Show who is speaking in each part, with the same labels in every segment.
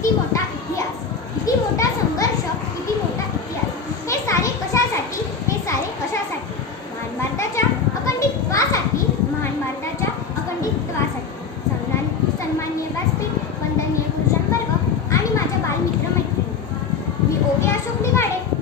Speaker 1: किती मोठा इतिहास? किती मोठा संघर्ष? किती मोठा इतिहास? हे सारे कशासाठी? हे सारे कशासाठी? महान भारताच्या अखंडित्वासाठी महान भारताच्या अखंडित्वासाठी सन्मान सन्माननीय व्यासपीठ वंदनीय पुरुषांवर्ग आणि माझ्या बालमित्र मैत्रिणी मी ओके अशोक निगाडे.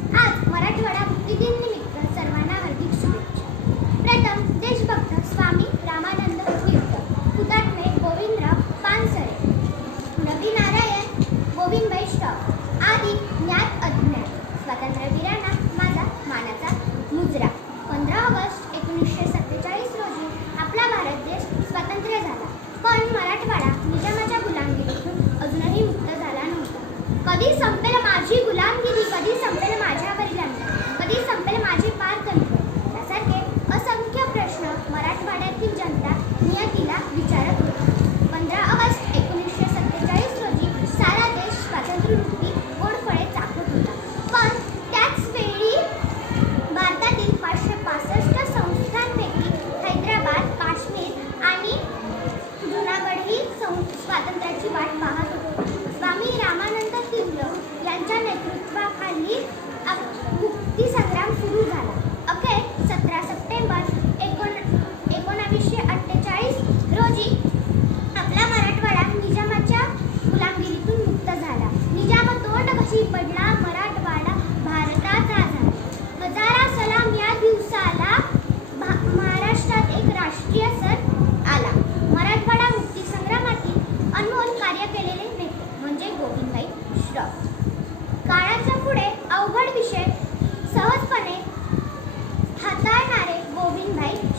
Speaker 1: गुजरात पंधरा ऑगस्ट एकोणीसशे सत्तेचाळीस रोजी आपला भारत देश स्वातंत्र्य झाला. पण मराठवाडा निजामाच्या गुलामगिरीतून अजूनही मुक्त झाला नव्हता. कधी संपेल माझी गुलामगिरी कधी संपेल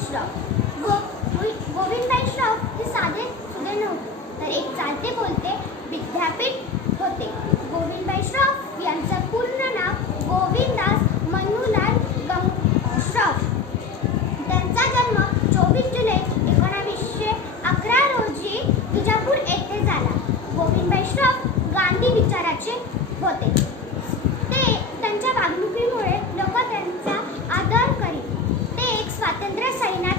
Speaker 1: श्रॉफ. गो गोविंदभाई श्रॉफ हे साधे सुधे नव्हते. तर एक चालते बोलते विद्यापीठ होते. गोविंदभाई श्रॉफ यांचं पूर्ण नाव गोविंदास मनुलाल गम श्रॉफ. त्यांचा जन्म चोवीस जुलै एकोणावीसशे अकरा रोजी तुझापूर येथे झाला. गोविंदभाई श्रॉफ गांधी विचाराचे होते. China